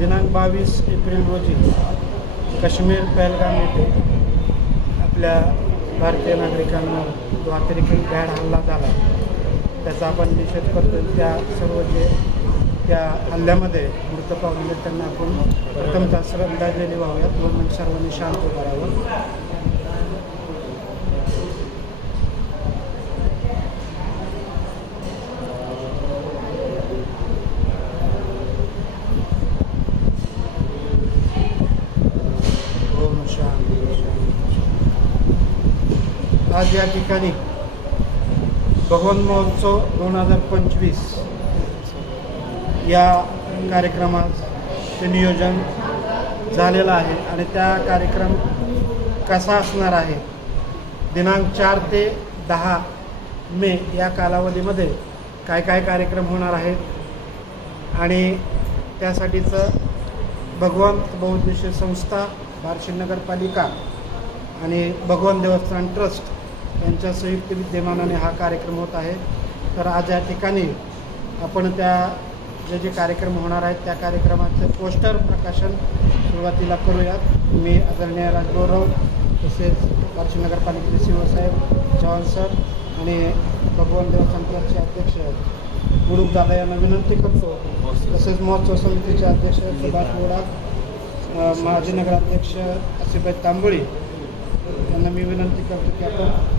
दिनांक बावीस एप्रिल रोजी काश्मीर पहलगाम येथे आपल्या भारतीय नागरिकांना जो अतिरेकी भ्याड हल्ला झाला. त्याचा आपण निषेध करतो. त्या सर्व जे त्या हल्ल्यामध्ये मृत पावलेले त्यांना आपण प्रथमतः श्रद्धांजली व्हाव्यात व मग सर्वांनी शांत करावं ओम शांती शांती. आज या ठिकाणी भगवन महोत्सव दोन हजार पंचवीस या कार्यक्रमाचे नियोजन झालेलं आहे आणि त्या कार्यक्रम कसा असणार आहे? दिनांक चार ते दहा मे या कालावधीमध्ये काय काय कार्यक्रम होणार आहेत? आणि त्यासाठीचं भगवंत बहुउद्देशीय संस्था बार्शी नगरपालिका आणि भगवान देवस्थान ट्रस्ट यांच्या संयुक्त विद्यमानाने हा कार्यक्रम होत आहे. तर आज या ठिकाणी आपण त्या जे जे कार्यक्रम होणार आहेत त्या कार्यक्रमाचं पोस्टर प्रकाशन सुरुवातीला करूयात. मी आदरणीय राजगौरव तसेच बार्शी नगरपालिकेचे शिवसाहेब चव्हाण सर आणि भगवान देवस्थान अध्यक्ष गुरुप दादा यांना विनंती करतो. तसेच महोत्सव समितीचे अध्यक्ष सुभाष बोडा माजी नगराध्यक्ष असिबाई तांबोळी यांना मी विनंती करतो की आपण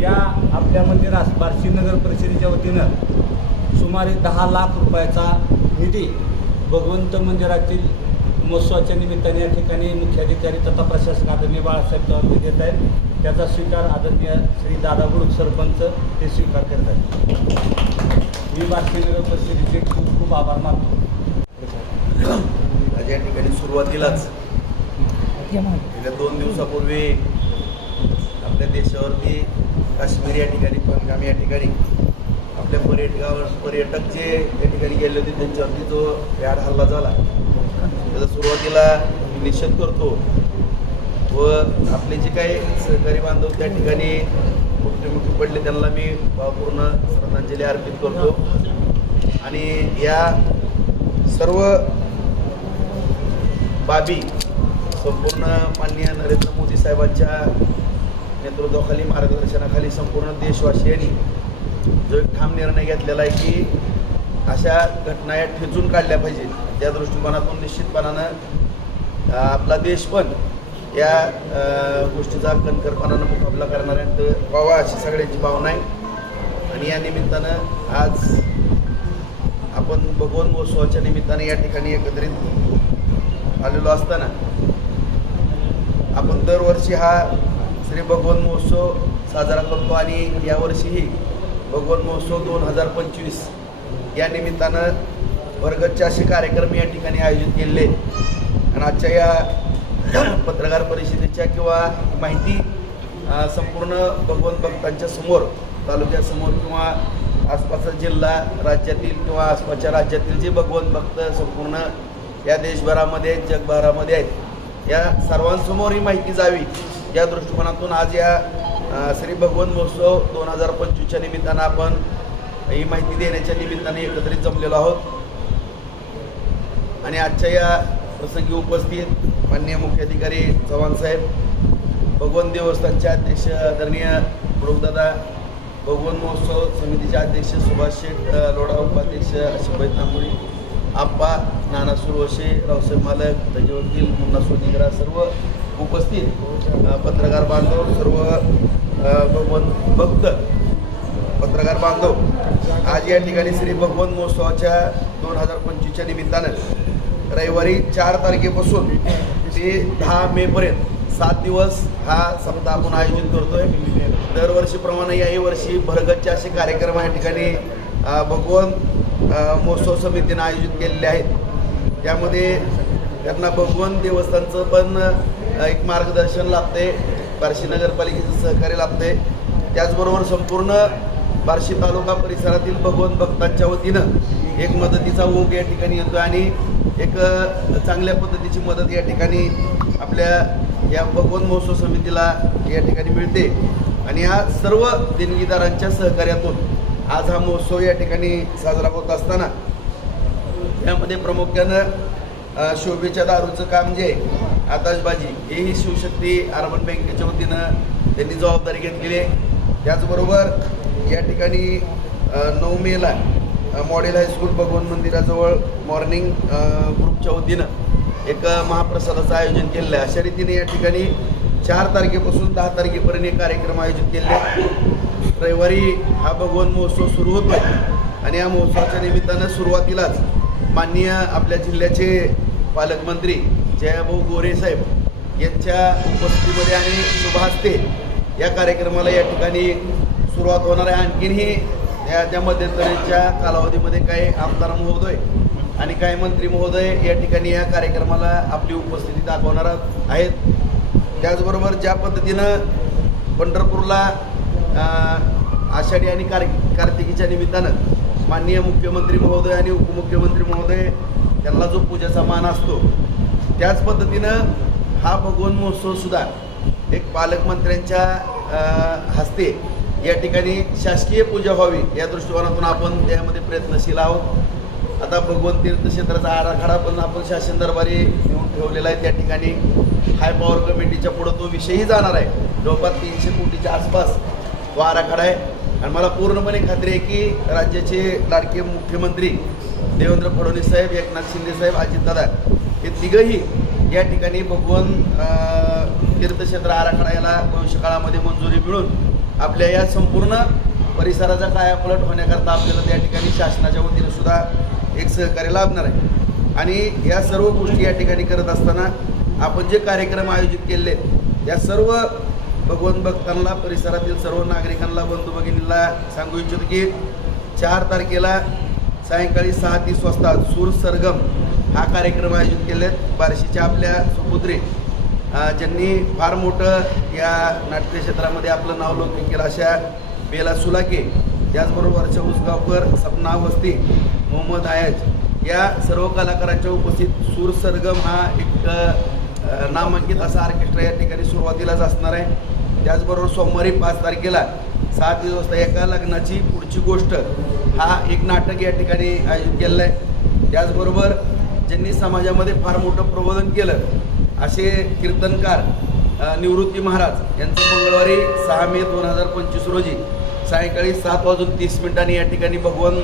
या आपल्या मंदिरास बार्शी नगर परिषदेच्या वतीनं सुमारे दहा लाख रुपयाचा निधी भगवंत मंदिरातील महोत्सवाच्या निमित्ताने या ठिकाणी मुख्याधिकारी तथा प्रशासक आदरणीय बाळासाहेब चव्हाण देत आहेत. त्याचा स्वीकार आदरणीय श्री दादा गुरुक सरपंच ते स्वीकार करत आहेत. मी बार्शी नगर परिषदेचे खूप खूप आभार मानतो. या ठिकाणी सुरुवातीलाच गेल्या दोन दिवसापूर्वी आपल्या देशावरती काश्मीर या ठिकाणी पहलगाम या ठिकाणी आपल्या पर्यटकावर पर्यटक जे त्या ठिकाणी गेले होते त्यांच्यावरती जो व्याड हल्ला झाला. त्याचा सुरुवातीला मी निषेध करतो व आपले जे काही सहकारी बांधव त्या ठिकाणी मृत्युमुखी पडले त्यांना मी भावपूर्ण श्रद्धांजली अर्पित करतो. आणि या सर्व बाबी संपूर्ण माननीय नरेंद्र मोदी साहेबांच्या नेतृत्वाखाली मार्गदर्शनाखाली संपूर्ण देशवासियांनी जो एक ठाम निर्णय घेतलेला आहे की अशा घटना या ठेचून काढल्या पाहिजेत त्या दृष्टिकोनातून निश्चितपणानं आपला देश पण या गोष्टीचा कणखरपणानं मुकाबला करणाऱ्यांत व्हावा अशी सगळ्यांची भावना आहे. आणि या निमित्तानं आज आपण भगवान महोत्सवाच्या निमित्ताने या ठिकाणी एकत्रित आलेलो असताना आपण दरवर्षी हा श्री भगवान महोत्सव साजरा करतो आणि यावर्षीही भगवान महोत्सव दोन हजार पंचवीस या निमित्तानं वर्गच्चे असे कार्यक्रम या ठिकाणी आयोजित केलेले आणि आजच्या या पत्रकार परिषदेच्या किंवा माहिती संपूर्ण भगवंत भक्तांच्या समोर तालुक्यासमोर किंवा आसपासचा जिल्हा राज्यातील किंवा आसपासच्या राज्यातील जे भगवंत भक्त संपूर्ण या देशभरामध्ये जगभरामध्ये आहेत या सर्वांसमोर ही माहिती जावी या दृष्टिकोनातून आज या श्री भगवंत महोत्सव दोन हजार पंचवीसच्या निमित्तानं आपण ही माहिती देण्याच्या निमित्ताने एकत्रित जमलेलो आहोत. आणि आजच्या या प्रसंगी उपस्थित माननीय मुख्याधिकारी चव्हाण साहेब भगवान देवस्थानचे अध्यक्ष आदरणीय प्रभुदादा भगवंत महोत्सव समितीचे अध्यक्ष सुभाष शेठ लोढा उपाध्यक्ष अशिभाई तांबोळी आप्पा नाना सुरवशे रावसाहेब मालक त्याचे वकील मुन्ना सोनिग्रा सर्व उपस्थित पत्रकार बांधव सर्व भगवंत भक्त पत्रकार बांधव. आज या ठिकाणी श्री भगवंत महोत्सवाच्या दोन हजार पंचवीसच्या निमित्तानं रविवारी चार तारखेपासून ते दहा मेपर्यंत सात दिवस हा सप्ताह आपण आयोजित करतोय. दरवर्षीप्रमाणे याही वर्षी भरगतचे असे कार्यक्रम या ठिकाणी भगवंत महोत्सव समितीनं आयोजित केलेले आहेत. त्यामध्ये त्यांना भगवन देवस्थानचं पण एक मार्गदर्शन लाभते बार्शी नगरपालिकेचं सहकार्य लाभते त्याचबरोबर संपूर्ण बार्शी तालुका परिसरातील भगवन भक्तांच्या वतीनं एक मदतीचा ओघ या ठिकाणी येतो आणि एक चांगल्या पद्धतीची मदत या ठिकाणी आपल्या या भगवन महोत्सव समितीला या ठिकाणी मिळते. आणि या सर्व देणगीदारांच्या सहकार्यातून आज हा महोत्सव या ठिकाणी साजरा होत असताना यामध्ये प्रामुख्यानं शोभेच्या दारूचं काम जे आताशबाजी हेही शिवशक्ती अर्बन बँकेच्या वतीनं त्यांनी जबाबदारी घेतलेली आहे. त्याचबरोबर या ठिकाणी नऊ मेला मॉडेल हायस्कूल भगवान मंदिराजवळ मॉर्निंग ग्रुपच्या वतीनं एक महाप्रसादाचं आयोजन केलेलं आहे. अशा रीतीने या ठिकाणी चार तारखेपासून दहा तारखेपर्यंत एक कार्यक्रम आयोजित केले आहे रविवारी हा भगवान महोत्सव सुरू होतोय. आणि या महोत्सवाच्या निमित्तानं सुरुवातीलाच माननीय आपल्या जिल्ह्याचे पालकमंत्री जयाभाऊ गोरे साहेब यांच्या उपस्थितीमध्ये आणि शुभहस्ते या कार्यक्रमाला या ठिकाणी सुरुवात होणार आहे. आणखीनही त्या मध्यंतरीच्या कालावधीमध्ये काही आमदार महोदय आणि काही मंत्री महोदय या ठिकाणी या कार्यक्रमाला आपली उपस्थिती दाखवणार आहेत. त्याचबरोबर ज्या पद्धतीनं पंढरपूरला आषाढी आणि कार कार्तिकीच्या निमित्तानं माननीय मुख्यमंत्री महोदय आणि उपमुख्यमंत्री महोदय त्यांना जो पूजेचा मान असतो त्याच पद्धतीनं हा भगवन महोत्सवसुद्धा एक पालकमंत्र्यांच्या हस्ते या ठिकाणी शासकीय पूजा व्हावी या दृष्टिकोनातून आपण त्यामध्ये प्रयत्नशील आहोत. आता भगवंत तीर्थक्षेत्राचा आराखडा पण आपण शासन दरबारी घेऊन ठेवलेला आहे. त्या ठिकाणी हाय पॉवर कमिटीच्या पुढं तो विषयही जाणार आहे. जवळपास तीनशे कोटीच्या आसपास तो आराखडा आहे. आणि मला पूर्णपणे खात्री आहे की राज्याचे लाडके मुख्यमंत्री देवेंद्र फडणवीस साहेब एकनाथ शिंदे साहेब अजितदादा हे तिघंही या ठिकाणी भगवन तीर्थक्षेत्र आराखडा याला भविष्यकाळामध्ये मंजुरी मिळून आपल्या या संपूर्ण परिसराचा कायापलट होण्याकरता आपल्याला त्या ठिकाणी शासनाच्या वतीनं सुद्धा एक सहकार्य लाभणार आहे. आणि या सर्व गोष्टी या ठिकाणी करत असताना आपण जे कार्यक्रम आयोजित केले आहेत या सर्व भगवंत भक्तांना परिसरातील सर्व नागरिकांना बंधू भगिनींना सांगू इच्छितो की चार तारखेला सायंकाळी सहा तीस वाजता सूर सरगम हा कार्यक्रम आयोजित केले आहेत बार्शीच्या आपल्या सुपुत्री ज्यांनी फार मोठं या नाट्य क्षेत्रामध्ये आपलं नाव लौकिक केलं अशा बेला सुलाके त्याचबरोबर वर्षा उसगावकर सपना वस्ती मोहम्मद आयाज या सर्व कलाकारांच्या उपस्थित सूर सरगम हा एक नामांकित असा ऑर्केस्ट्रा या ठिकाणी सुरुवातीलाच असणार आहे. त्याचबरोबर सोमवारी पाच तारखेला सात दिवस वाजता एका लग्नाची पुढची गोष्ट हा एक नाटक या ठिकाणी आयोजित केलेलं आहे. त्याचबरोबर ज्यांनी समाजामध्ये फार मोठं प्रबोधन केलं असे कीर्तनकार निवृत्ती महाराज यांचं मंगळवारी सहा मे दोन हजार पंचवीस रोजी सायंकाळी सात वाजून तीस मिनिटांनी या ठिकाणी भगवान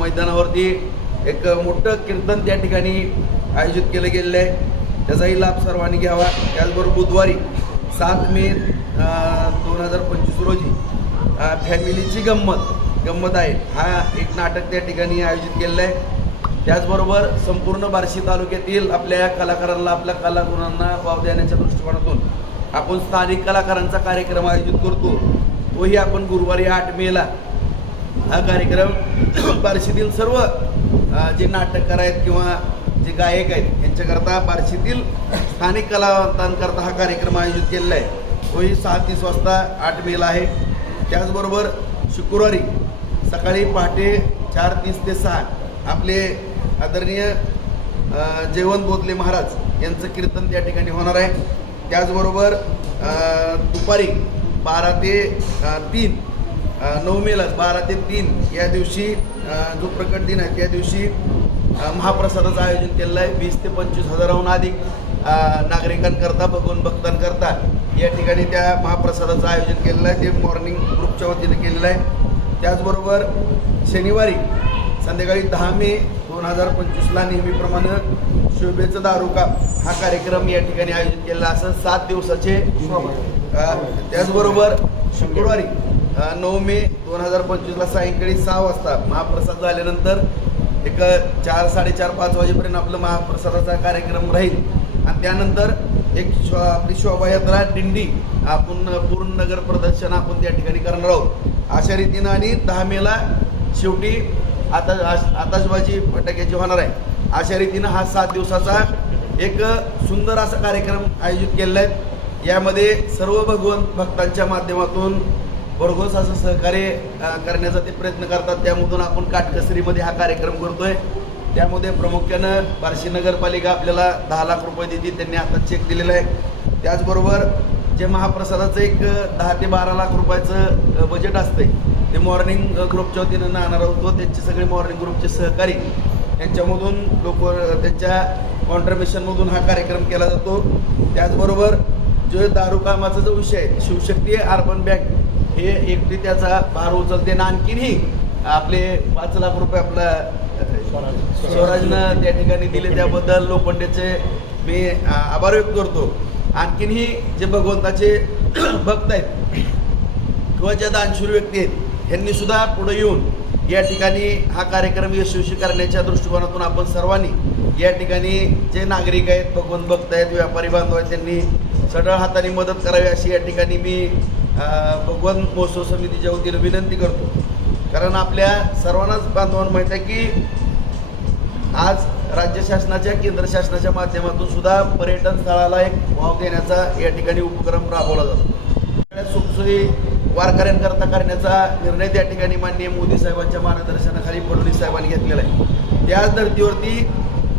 मैदानावरती एक मोठं कीर्तन त्या ठिकाणी आयोजित केलं गेलेलं आहे. त्याचाही लाभ सर्वांनी घ्यावा. त्याचबरोबर बुधवारी सात मे दोन हजार पंचवीस रोजी फॅमिलीची गंमत गंमत आहे. हा एक नाटक त्या ठिकाणी आयोजित केलेलं आहे. त्याचबरोबर संपूर्ण बार्शी तालुक्यातील आपल्या या कलाकारांना आपल्या कलागुणांना वाव देण्याच्या दृष्टिकोनातून आपण स्थानिक कलाकारांचा कार्यक्रम आयोजित करतो. तोही आपण गुरुवारी आठ मेला हा कार्यक्रम बार्शीतील सर्व जे नाटककार आहेत किंवा जे गायक आहेत यांच्याकरता बार्शीतील स्थानिक कलावंतांकरता हा कार्यक्रम आयोजित केलेला आहे. तोही सहा तीस वाजता आठ मेला आहे. त्याचबरोबर शुक्रवारी सकाळी पहाटे चार तीस ते सहा आपले आदरणीय जेवण बोधले महाराज यांचं कीर्तन त्या ठिकाणी होणार आहे. त्याचबरोबर दुपारी बारा ते तीन नऊ मेलाच बारा ते तीन या दिवशी जो प्रकट दिन आहे त्या दिवशी महाप्रसादाचं आयोजन केलेलं आहे. वीस ते पंचवीस हजाराहून अधिक नागरिकांकरता भगवान भक्तांकरता या ठिकाणी त्या महाप्रसादाचं आयोजन केलेलं आहे. ते मॉर्निंग ग्रुपच्या वतीने केलेलं आहे. त्याचबरोबर शनिवारी संध्याकाळी दहा मे दोन हजार पंचवीसला नेहमीप्रमाणे शोभेचं दारुका हा कार्यक्रम या ठिकाणी आयोजित केलेला असं सात दिवसाचे. त्याचबरोबर शुक्रवारी नऊ मे दोन हजार पंचवीसला सायंकाळी सहा वाजता महाप्रसाद झाल्यानंतर एक चार साडेचार पाच वाजेपर्यंत आपलं महाप्रसादाचा कार्यक्रम राहील. आणि त्यानंतर एक शो आपली शोभायात्रा दिंडी आपण पूर्ण नगर प्रदर्शन आपण त्या ठिकाणी करणार आहोत. अशा रीतीनं आणि दहा मेला शेवटी आता आताशबाजी फटाक्याची होणार आहे. अशा रीतीनं हा सात दिवसाचा एक सुंदर असा कार्यक्रम आयोजित केलेला आहे. यामध्ये सर्व भगवंत भक्तांच्या माध्यमातून भरघोस असं सहकार्य करण्याचा ते प्रयत्न करतात. त्यामधून आपण काटकसरीमध्ये हा कार्यक्रम करतोय. त्यामध्ये प्रामुख्यानं बार्शी नगरपालिका आपल्याला दहा लाख रुपये देते त्यांनी आता चेक दिलेला आहे. त्याचबरोबर जे महाप्रसादाचं एक दहा ते बारा लाख रुपयाचं बजेट असतंय ते मॉर्निंग ग्रुपच्या वतीनं आणणार होतो त्यांचे सगळे मॉर्निंग ग्रुपचे सहकारी. त्यांच्यामधून लोक त्यांच्या कॉन्ट्रिब्युशनमधून हा कार्यक्रम केला जातो. त्याचबरोबर जो दारू कामाचा जो विषय आहे शिवशक्ती अर्बन बँक हे एकटी त्याचा भार उचलते ना आणखीनही आपले पाच लाख रुपये आपला स्वराजनं त्या ठिकाणी दिले त्याबद्दल लोखंडेचे मी आभार व्यक्त करतो. आणखीनही जे भगवंताचे भक्त आहेत किंवा ज्या दानशूर व्यक्ती आहेत यांनी सुद्धा पुढे येऊन या ठिकाणी हा कार्यक्रम यशस्वी करण्याच्या दृष्टिकोनातून आपण सर्वांनी या ठिकाणी जे नागरिक आहेत भगवंत भक्त आहेत व्यापारी बांधव आहेत त्यांनी सढळ हाताने मदत करावी अशी या ठिकाणी मी भगवान महोत्सव समितीच्या वतीनं विनंती करतो. कारण आपल्या सर्वांनाच बांधवांना माहीत आहे की आज राज्य शासनाच्या केंद्र शासनाच्या माध्यमातून सुद्धा पर्यटन स्थळाला एक वाव देण्याचा या ठिकाणी उपक्रम राबवला जातो. सुखसोयी वारकऱ्यांकरता करण्याचा निर्णय त्या ठिकाणी माननीय मोदी साहेबांच्या मार्गदर्शनाखाली फडणवीस साहेबांनी घेतलेला आहे. त्याच धर्तीवरती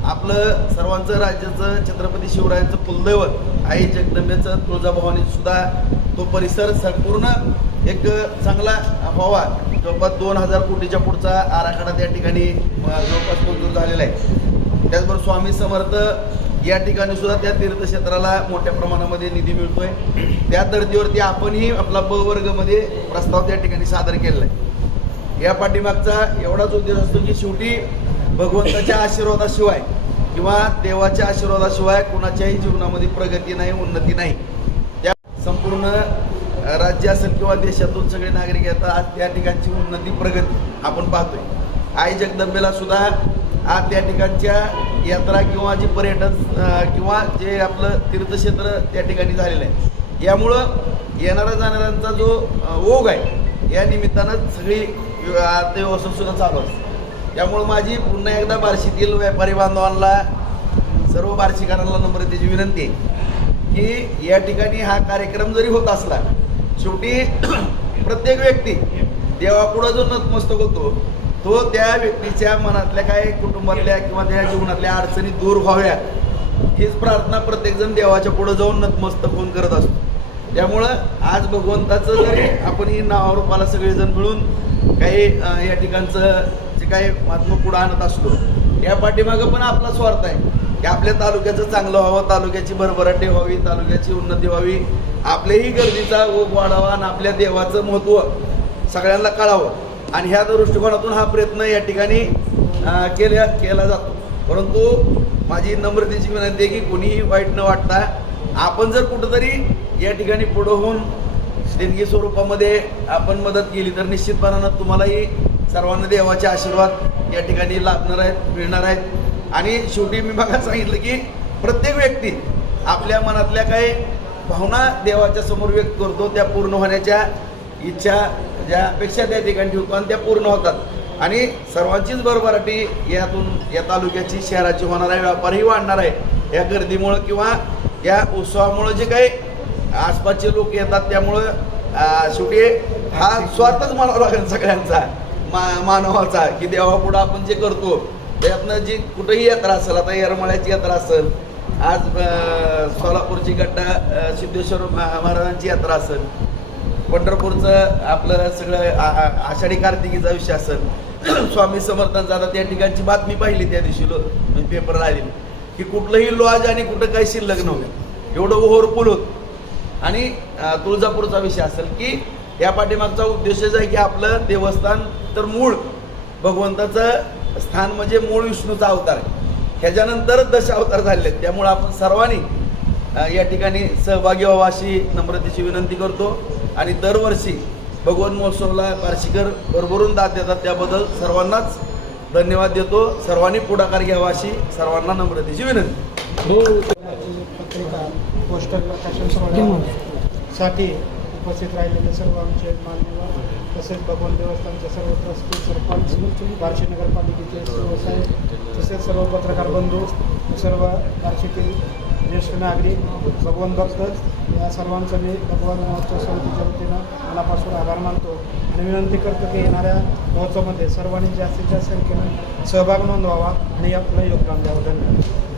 आपलं सर्वांचं राज्याचं छत्रपती शिवरायांचं कुलदैवत आई जगदंबेचं तुळजाभवानी सुद्धा तो परिसर संपूर्ण एक चांगला व्हावा. जवळपास दोन हजार कोटीच्या पुढचा आराखडा त्या ठिकाणी जवळपास मंजूर झालेला आहे. त्याचबरोबर स्वामी समर्थ या ठिकाणी सुद्धा त्या तीर्थक्षेत्राला मोठ्या प्रमाणामध्ये निधी मिळतोय. त्या धर्तीवरती आपणही आपला ब वर्गमध्ये प्रस्ताव त्या ठिकाणी सादर केलेला आहे. या पाठीमागचा एवढाच उद्देश असतो की शेवटी भगवंताच्या आशीर्वादाशिवाय किंवा देवाच्या आशीर्वादाशिवाय कुणाच्याही जीवनामध्ये प्रगती नाही उन्नती नाही. त्या संपूर्ण राज्य असेल किंवा देशातून सगळे नागरिक येतात आज त्या ठिकाणची उन्नती प्रगती आपण पाहतोय. आई जगदंबेला सुद्धा आज त्या ठिकाणच्या यात्रा किंवा जे पर्यटन किंवा जे आपलं तीर्थक्षेत्र त्या ठिकाणी झालेलं आहे. यामुळं येणाऱ्या जाणाऱ्यांचा जो ओघ आहे या निमित्तानं सगळी अर्थव्यवस्था सुद्धा चालू असते. त्यामुळं माझी पुन्हा एकदा बार्शीतील व्यापारी बांधवांना सर्व बार्शीकरांना नम्रतेची विनंती आहे की या ठिकाणी हा कार्यक्रम जरी होत असला शेवटी प्रत्येक व्यक्ती देवापुढं जो नतमस्तक होतो तो त्या व्यक्तीच्या मनातल्या काय कुटुंबातल्या किंवा त्या जीवनातल्या अडचणी दूर व्हाव्या हीच प्रार्थना प्रत्येकजण देवाच्या पुढं जाऊन नतमस्तक होऊन करत असतो. त्यामुळं आज भगवंताचं जरी आपण ही नावारूपाला सगळेजण मिळून काही या ठिकाणचं काही महात्मा पुढं आणत असलो या पाठीमागं पण आपला स्वार्थ आहे. की आपल्या तालुक्याचं चांगलं व्हावं तालुक्याची भरभराटी व्हावी तालुक्याची उन्नती व्हावी आपल्याही गर्दीचा ओघ वाढावा आणि आपल्या देवाचं महत्त्व सगळ्यांना कळावं. आणि ह्या दृष्टिकोनातून हा प्रयत्न या ठिकाणी केल्या केला जातो. परंतु माझी नम्रतेची विनंती आहे की कोणीही वाईट न वाटता आपण जर कुठंतरी या ठिकाणी पुढं होऊन देणगी स्वरूपामध्ये आपण मदत केली तर निश्चितपणानं तुम्हालाही सर्वांना देवाचे आशीर्वाद या ठिकाणी लाभणार आहेत मिळणार आहेत. आणि शेवटी मी बघा सांगितलं की प्रत्येक व्यक्ती आपल्या मनातल्या काही भावना देवाच्या समोर व्यक्त करतो त्या पूर्ण होण्याच्या इच्छा ज्या अपेक्षा त्या ठिकाणी ठेवतो आणि त्या पूर्ण होतात. आणि सर्वांचीच भरभराटी यातून या तालुक्याची शहराची होणार आहे व्यापारही वाढणार आहे. या गर्दीमुळं किंवा या उत्सवामुळं जे काही आसपासचे लोक येतात त्यामुळं शेवटी हा स्वार्थच म्हणावा लागेल सगळ्यांचा. मा मानवाचा की देवापुढं आपण जे करतो त्यातनं जी कुठंही यात्रा असेल आता येरमाळ्याची यात्रा असेल आज सोलापूरची गड्डा सिद्धेश्वर महा- महाराजांची यात्रा असेल पंढरपूरचं आपलं सगळं आ- आषाढी कार्तिकीचा विषय असेल स्वामी समर्थांचा आता त्या ठिकाणची बातमी पाहिली त्या दिवशी लो पेपरला आलेली की कुठलंही लॉज आणि कुठं काही शिल्लक नव्हतं. एवढं ओव्हरफुल होत. आणि तुळजापूरचा विषय असेल की या पाठीमागचा उद्देशच आहे की आपलं देवस्थान तर मूळ भगवंताचं स्थान म्हणजे मूळ विष्णूचा अवतार आहे. ह्याच्यानंतरच दश अवतार झालेले आहेत. त्यामुळं आपण सर्वांनी या ठिकाणी सहभागी व्हावा अशी नम्रतेची विनंती करतो. आणि दरवर्षी भगवान महोत्सवला बार्शीकर भरभरून दाद देतात. त्याबद्दल सर्वांनाच धन्यवाद देतो. सर्वांनी पुढाकार घ्यावा अशी सर्वांना नम्रतेची विनंती. पत्रिका पोस्टर प्रकाशनसाठी उपस्थित राहिलेले सर्व आमचे मान्यवर तसेच भगवान देवस्थानचे सर्व ट्रस्टी सरपंच बार्शी नगरपालिकेचे सर्व साहेब तसेच सर्व पत्रकार बंधू सर्व बार्शीतील ज्येष्ठ नागरिक भगवान भक्त या सर्वांचं मी भगवान महोत्सव समितीच्या वतीनं मनापासून आभार मानतो आणि विनंती करतो की येणाऱ्या महोत्सवामध्ये सर्वांनी जास्तीत जास्त संख्येनं सहभाग नोंदवावा आणि आपलं योगदान द्यावं. धन्यवाद.